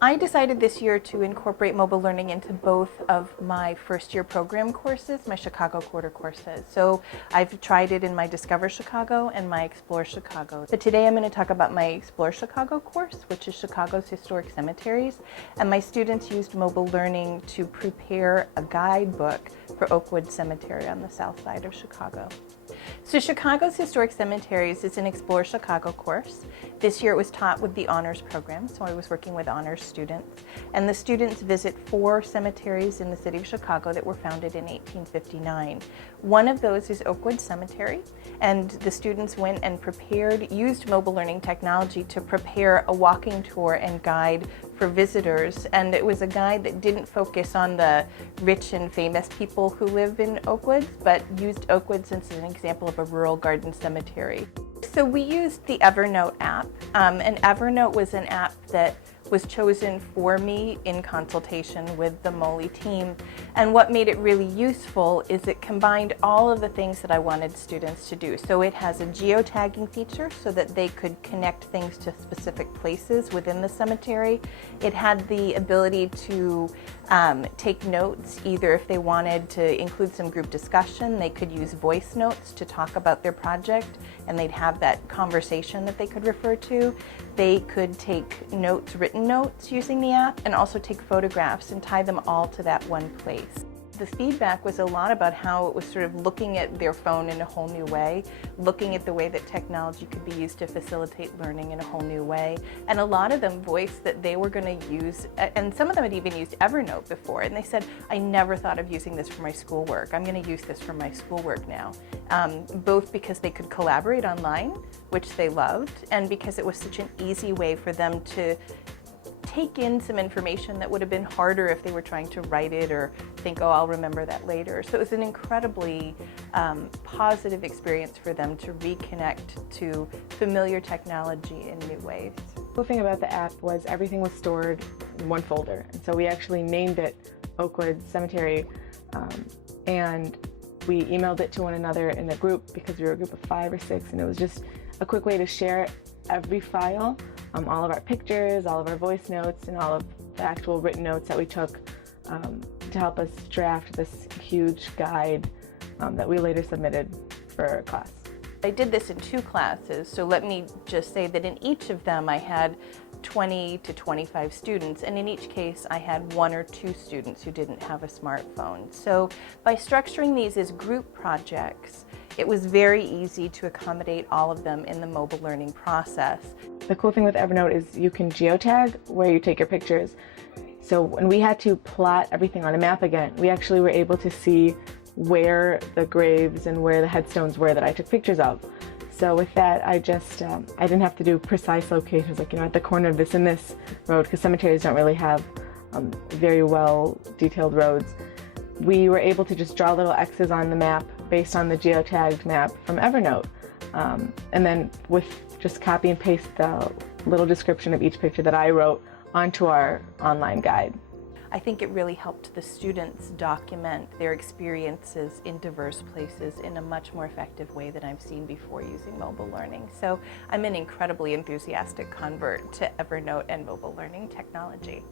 I decided this year to incorporate mobile learning into both of my first year program courses, my Chicago quarter courses. So I've tried it in my Discover Chicago and my Explore Chicago. But today I'm going to talk about my Explore Chicago course, which is Chicago's historic cemeteries. And my students used mobile learning to prepare a guidebook for Oakwood Cemetery on the south side of Chicago. So Chicago's Historic Cemeteries is an Explore Chicago course. This year it was taught with the honors program, so I was working with honors students. And the students visit 4 cemeteries in the city of Chicago that were founded in 1859. One of those is Oakwood Cemetery, and the students went and used mobile learning technology to prepare a walking tour and guide for visitors. And it was a guide that didn't focus on the rich and famous people who live in Oakwood, but used Oakwood as an example of a rural garden cemetery. So we used the Evernote app, and Evernote was an app that was chosen for me in consultation with the MOLI team. And what made it really useful is it combined all of the things that I wanted students to do. So it has a geotagging feature so that they could connect things to specific places within the cemetery. It had the ability to take notes, either if they wanted to include some group discussion, they could use voice notes to talk about their project, and they'd have that conversation that they could refer to. They could take notes, written notes using the app, and also take photographs and tie them all to that one place. The feedback was a lot about how it was sort of looking at their phone in a whole new way, looking at the way that technology could be used to facilitate learning in a whole new way. And a lot of them voiced that they were going to use, and some of them had even used Evernote before, and they said, I never thought of using this for my schoolwork. I'm going to use this for my schoolwork now. Both because they could collaborate online, which they loved, and because it was such an easy way for them to take in some information that would have been harder if they were trying to write it or think, oh, I'll remember that later. So it was an incredibly positive experience for them to reconnect to familiar technology in new ways. The cool thing about the app was everything was stored in one folder. And so we actually named it Oakwood Cemetery, and we emailed it to one another in a group because we were a group of 5 or 6, and it was just a quick way to share every file, all of our pictures, all of our voice notes, and all of the actual written notes that we took to help us draft this huge guide that we later submitted for class. I did this in 2 classes, so let me just say that in each of them I had 20 to 25 students, and in each case I had 1 or 2 students who didn't have a smartphone. So by structuring these as group projects, it was very easy to accommodate all of them in the mobile learning process. The cool thing with Evernote is you can geotag where you take your pictures. So when we had to plot everything on a map again, we actually were able to see where the graves and where the headstones were that I took pictures of. So with that, I didn't have to do precise locations, like, at the corner of this and this road, because cemeteries don't really have very well detailed roads. We were able to just draw little X's on the map based on the geotagged map from Evernote. And then with just copy and paste the little description of each picture that I wrote onto our online guide. I think it really helped the students document their experiences in diverse places in a much more effective way than I've seen before using mobile learning. So I'm an incredibly enthusiastic convert to Evernote and mobile learning technology.